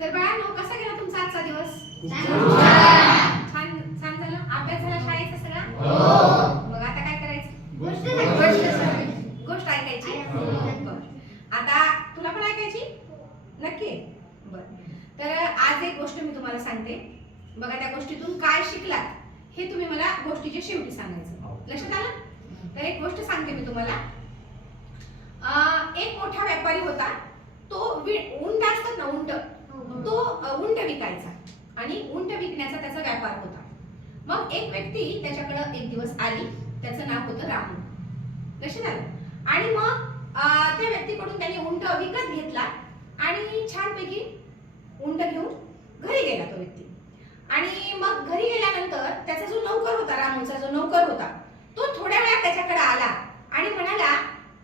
तर बाळांनो कसा गेला तुमचा आजचा दिवस? छान छान झाला. अभ्यास झाला शाळेचा सगळा? मग आता काय करायचं? गोष्ट गोष्ट ऐकायची? बरं. आता तुला पण ऐकायची? नक्की? बर. तर आज एक गोष्ट मी तुम्हाला सांगते. बघा त्या गोष्टीतून काय शिकलात हे तुम्ही मला गोष्टीच्या शेवटी सांगायचं. लक्षात आलं? तर एक गोष्ट सांगते मी तुम्हाला. एक मोठा व्यापारी होता तो वि- उंट असतात ना उंट तो अ, उंट विकायचा आणि उंट विकण्याचा त्याचा व्यापार होता. मग एक व्यक्ती त्याच्याकडे एक दिवस आली त्याचं नाव होतं रामू. लक्षात आलं? आणि मग त्या व्यक्तीकडून त्याने उंट विकत घेतला आणि छानपैकी उंट घेऊन घरी गेला तो व्यक्ती. आणि मग घरी गेल्यानंतर त्याचा जो नौकर होता रामूचा जो नौकर होता तो थोड्या वेळात त्याच्याकडे आला आणि म्हणाला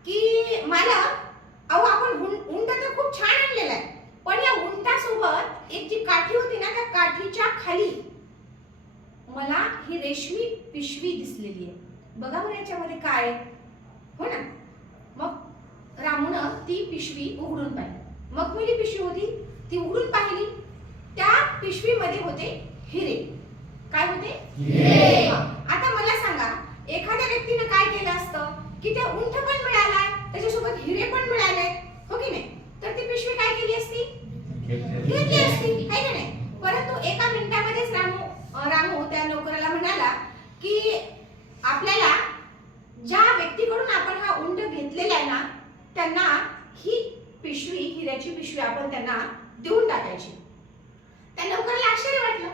की मालक अहो आपण उं- उंट तर खूप छान आणलेला आहे पण या उंटासोबत एक जी काठी होती ना त्या काठीच्या खाली मला ही रेशमी पिशवी दिसलेली आहे. बघा बरं याच्यामध्ये काय. हो ना? मग रामूनं ती पिशवी उघडून पाहिली. मग पहिली पिशवी होती ती उघडून पाहिली. त्या पिशवीमध्ये होते हिरे. काय होते. आता मला सांगा एखाद्या व्यक्तीनं काय केलं असतं? की त्या उंट पण मिळालाय त्याच्यासोबत हिरे पण मिळाले हो की नाही? तर ती पिशवी काय केली असती घेतली असती है का नाही परंतु एका मिनिटामध्येच रामू अं, रामू त्या नोकराला म्हणाला की आपल्याला ज्या व्यक्तीकडून आपण हा उंट घेतलेला आहे ना त्यांना ही पिशवी हिऱ्याची पिशवी आपण त्यांना देऊन टाकायची. त्या लवकरला आश्चर्य वाटलं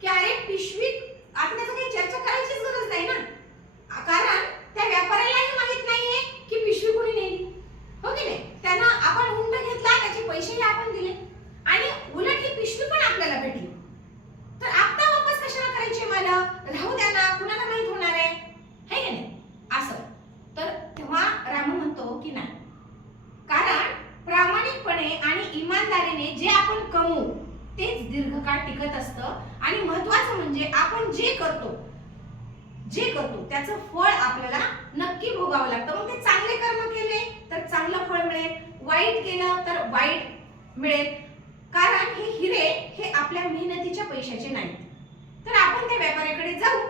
की अरे पिशवी आपण त्याचं काही चर्चा करायचीच गरज नाही ना. कारण त्या व्यापाऱ्यालाही माहीत नाहीये की पिशवी कोणी नेली हो की नाही त्यानं आपण उंट घेतला त्याचे पैसेही आपण दिले आणि उलट ही पिशवी पण आपल्याला भेटली तर आता वापस कशाला करायची मला राहू द्या ना कुणाला माहीत होणार आहे है की नाही असं तर तेव्हा रामू म्हणतो की नाही कारण प्रामाणिकपणे आणि इमानदारीने जे आपण कमवू तेच दीर्घकाळ टिकत असतं. आणि महत्वाचं म्हणजे आपण जे करतो जे करतो त्याचं फळ आपल्याला नक्की भोगावं लागतं. मग ते चांगले कर्म केले तर चांगलं फळ मिळेल. वाईट केलं तर वाईट मिळेल. कारण हे हिरे हे आपल्या मेहनतीच्या पैशाचे नाहीत. तर आपण त्या व्यापाऱ्याकडे जाऊ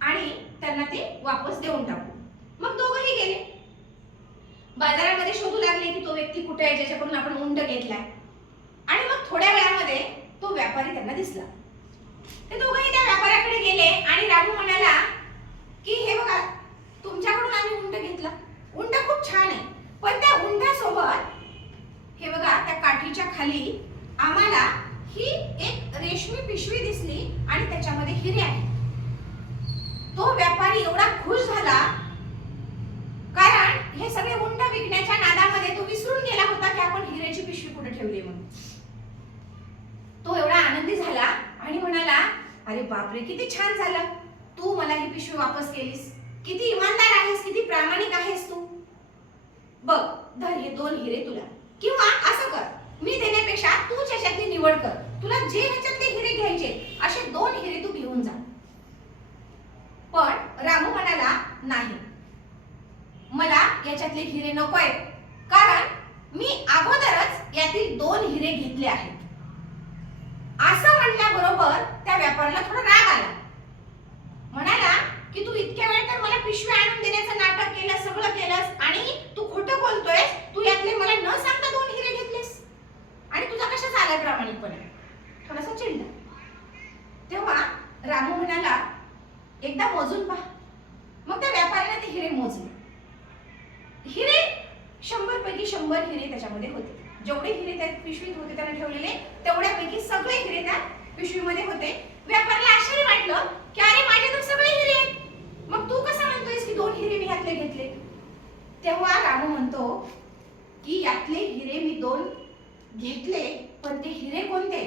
आणि त्यांना ते वापस देऊन टाकू. मग दोघंही गेले. बाजारामध्ये शोधू लागले की तो व्यक्ती कुठे आहे ज्याच्याकडून आपण उंड घेतलाय. थोड्या वेळामध्ये तो व्यापारी त्यांना दिसला. ते दोघंही त्या व्यापाऱ्याकडे गेले आणि राहू म्हणाला की हे बघा तुमच्याकडून आम्ही उंट घेतला. उंट खूप छान आहे पण त्या उंटासोबत हे बघा त्या काठीच्या खाली आम्हाला ही एक रेशमी पिशवी दिसली आणि त्याच्यामध्ये हिरे आहे तो व्यापारी एवढा खुश झाला कारण हे सगळे उंट विकण्याच्या नादामध्ये तो विसरून गेला होता की आपण हिरेची पिशवी कुठे ठेवली म्हणून तो एवढा आनंदी झाला आणि म्हणाला अरे बापरे किती छान झालं. तू मला ही पिशवी वापस केलीस. किती इमानदार आहेस किती प्रामाणिक आहेस तू. बघ धर हे दोन हिरे तुला. किंवा असं कर मी देण्यापेक्षा तूच याच्यातली निवड कर. तुला जे ह्याच्यातले हिरे घ्यायचे असे दोन हिरे तू घेऊन जा. पण रामू म्हणाला नाही. मला याच्यातले हिरे नको आहेत कारण मी अगोदरच यातील दोन हिरे घेतले आहेत. असं म्हणल्याबरोबर त्या व्यापाऱ्याला थोडा राग आला. म्हणाला की तू इतक्या वेळ तर मला पिशवी आणून देण्याचं नाटक केलं सगळं केलंस आणि तू खोटं बोलतोयस तू यातले मला न सांगता दोन हिरे घेतलेस. आणि तुझा कशाच आलाय प्रामाणिकपणे? थोडासा चिडला. तेव्हा रामू म्हणाला एकदा मोजून पहा. मग त्या व्यापाऱ्याने ते हिरे मोजले. हिरे शंभर पैकी शंभर हिरे त्याच्यामध्ये होते. जेवढे हिरे त्या पिशवीत होते त्याने ठेवलेले तेवढ्यापैकी सगळे हिरे त्या पिशवीमध्ये होते. व्यापाऱ्याला आश्चर्य वाटलं की अरे माझे तर सगळे हिरे आहेत. मग तू कसं म्हणतोयस की दोन हिरे मी ह्यातले घेतले? तेव्हा रामू म्हणतो की यातले हिरे मी दोन घेतले पण ते हिरे कोणते?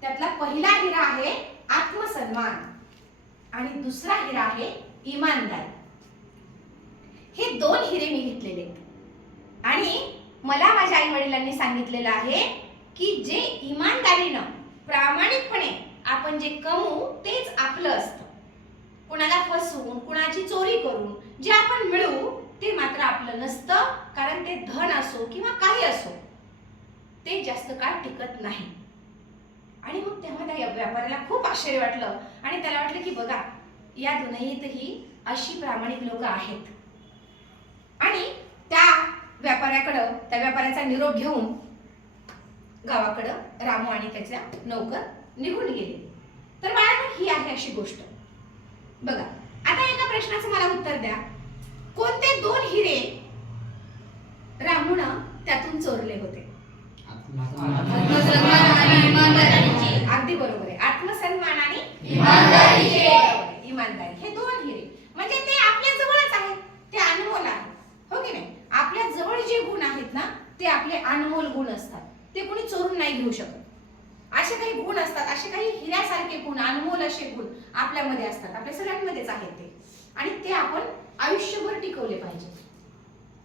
त्यातला पहिला हिरा आहे आत्मसन्मान आणि दुसरा हिरा आहे इमानदार. हे दोन हिरे मी घेतलेले. आणि मला माझ्या आई वडिलांनी सांगितलेलं आहे की जे इमानदारीनं प्रामाणिकपणे आपण जे कमवू तेच आपलं असतं. कुणाला फसवून कुणाची चोरी करून जे आपण मिळवू ते मात्र आपलं नसतं कारण ते धन असो किंवा काही असो ते जास्त काळ टिकत नाही. आणि मग तेव्हा त्या व्यापाऱ्याला खूप आश्चर्य वाटलं आणि त्याला वाटलं की बघा या दुनियेतही अशी प्रामाणिक लोक आहेत. व्यापाऱ्याकडं त्या व्यापाऱ्याचा निरोप घेऊन गावाकडं रामू आणि त्याच्या नौकर निघून गेले. तर बाळांनो ही आहे अशी गोष्ट. बघा आता एका प्रश्नाचं मला उत्तर द्या कोणते दोन हिरे रामूनं त्यातून चोरले होते आत्मसन्मान आणि इमानदारीची. अगदी बरोबर आहे आत्मसन्मान आणि इमानदारी. बरोबर आहे, इमानदारी हे दोन हिरे म्हणजे ते आपल्या जवळच आहेत ते अनमोल आहे हो की नाही आपल्या जवळ जे गुण आहेत ना ते आपले अनमोल गुण असतात ते कोणी चोरून नाही घेऊ शकत. असे काही गुण असतात असे काही हिऱ्यासारखे गुण अनमोल असे गुण आपल्यामध्ये असतात. आपल्या सगळ्यांमध्येच आहेत ते. आणि ते आपण आयुष्यभर टिकवले पाहिजे.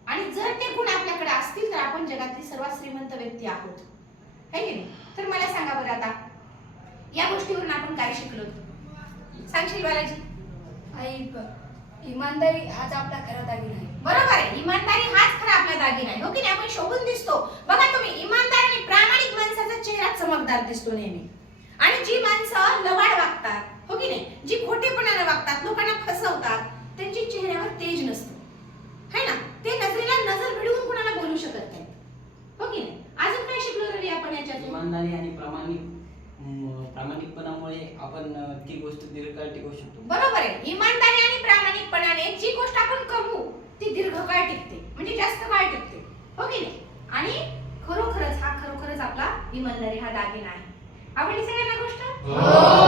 आणि जर ते गुण आपल्याकडे असतील तर आपण जगातली सर्वात श्रीमंत व्यक्ती आहोत. है की नाही? तर मला सांगा बरं आता या गोष्टीवरून आपण काय शिकलो? सांगशील बालाजी? आई इमानदारी हाच आपला खरा दागिना आहे बरोबर आहे. इमानदारी हाच खरा आपला दागिना आहे हो की नाही? आपण शोभून दिसतो बघा तुम्ही इमानदार आणि प्रामाणिक माणसाचा चमकदार दिसतो नेहमी. आणि जी माणसं लवाड वागतात हो की नाही? जी खोटेपणाने वागतात लोकांना फसवतात त्यांची चेहऱ्यावर तेज नसतं. है ना? ते नजरेला नजर भिडवून कोणाला बोलू शकत नाही हो की नाही? अजून काय शिकलो रवी आपण याच्यातून? इमानदारी आणि प्रामाणिक प्रामाणिकपणामुळे आपण ती गोष्ट दीर्घकाळ टिकवू शकतो. बरोबर आहे. इमानदारी आणि प्रामाणिकपणाने जी गोष्ट आपण कमवू ती दीर्घकाळ टिकते म्हणजे जास्त काळ टिकते हो की नाही आणि खरोखरच हा खरोखरच आपला इमानदारी हा दागिना आहे आवडली सगळ्यांना गोष्ट